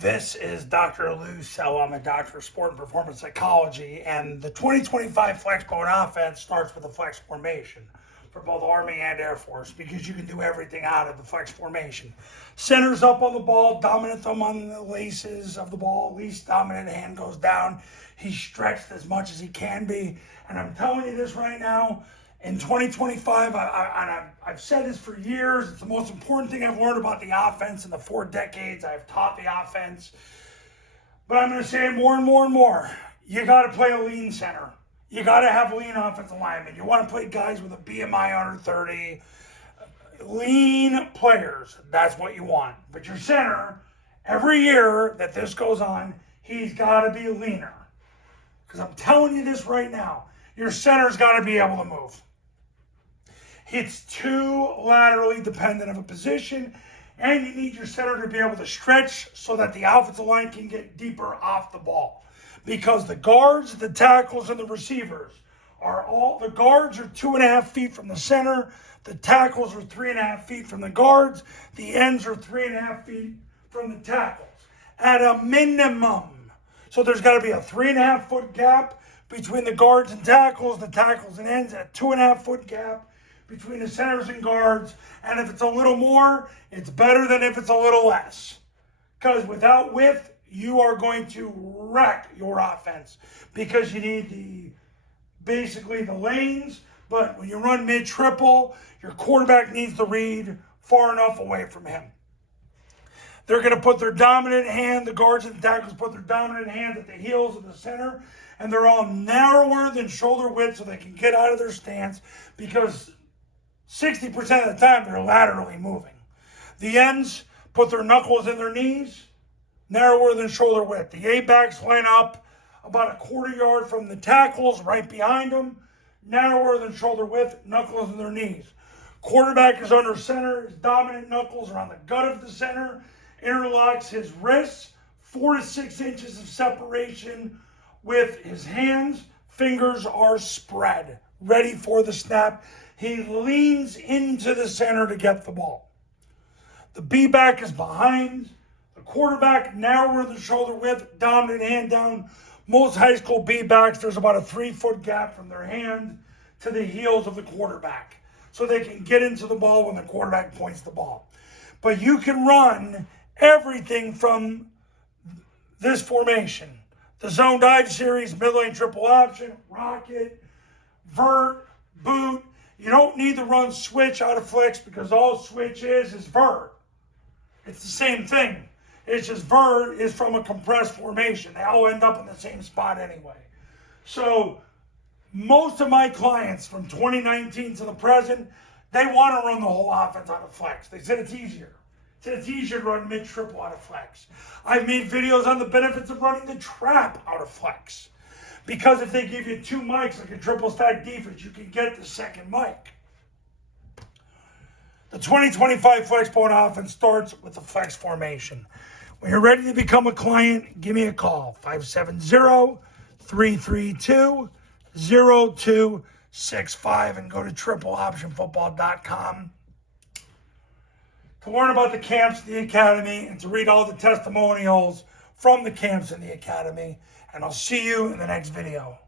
This is Dr. Lou Sell. I'm a doctor of sport and performance psychology, and the 2025 Flexbone Offense starts with a flex formation for both Army and Air Force because you can do everything out of the flex formation. Center's up on the ball, dominant thumb on the laces of the ball, least dominant hand goes down. He's stretched as much as he can be, and I'm telling you this right now, in 2025, I've said this for years, it's the most important thing I've learned about the offense in the 4 decades I've taught the offense. But I'm going to say it more and more and more. You got to play a lean center. You got to have lean offensive linemen. You want to play guys with a BMI under 30. Lean players, that's what you want. But your center, every year that this goes on, he's got to be leaner. Because I'm telling you this right now, your center's got to be able to move. It's too laterally dependent of a position, and you need your center to be able to stretch so that the offensive line can get deeper off the ball. Because the guards, the tackles, and the receivers the guards are 2.5 feet from the center, the tackles are 3.5 feet from the guards, the ends are 3.5 feet from the tackles. At a minimum. So there's got to be a 3.5 foot gap between the guards and tackles and ends, at 2.5 foot gap between the centers and guards. And if it's a little more, it's better than if it's a little less. Because without width, you are going to wreck your offense because you need basically the lanes. But when you run mid-triple, your quarterback needs to read far enough away from him. They're going to put their dominant hand, the guards and the tackles put their dominant hand at the heels of the center, and they're all narrower than shoulder width so they can get out of their stance because 60% of the time they're laterally moving. The ends put their knuckles in their knees, narrower than shoulder width. The A-backs line up about 1/4 yard from the tackles, right behind them, narrower than shoulder width, knuckles in their knees. Quarterback is under center, his dominant knuckles are on the gut of the center, interlocks his wrists, 4 to 6 inches of separation with his hands. Fingers are spread, ready for the snap. He leans into the center to get the ball. The B-back is behind. The quarterback, narrower than shoulder width, dominant hand down. Most high school B-backs, there's about a 3-foot gap from their hand to the heels of the quarterback, so they can get into the ball when the quarterback points the ball. But you can run everything from this formation. The zone dive series, midline triple option, rocket, vert, boot. You don't need to run switch out of flex because all switch is vert. It's the same thing. It's just vert is from a compressed formation. They all end up in the same spot anyway. So most of my clients from 2019 to the present, they want to run the whole offense out of flex. They said it's easier. It's easier to run mid-triple out of flex. I've made videos on the benefits of running the trap out of flex. Because if they give you 2 mics like a triple stack defense, you can get the second mic. The 2025 Flexbone Offense starts with the flex formation. When you're ready to become a client, give me a call, 570-332-0265, and go to tripleoptionfootball.com to learn about the camps in the academy and to read all the testimonials from the camps in the academy. And I'll see you in the next video.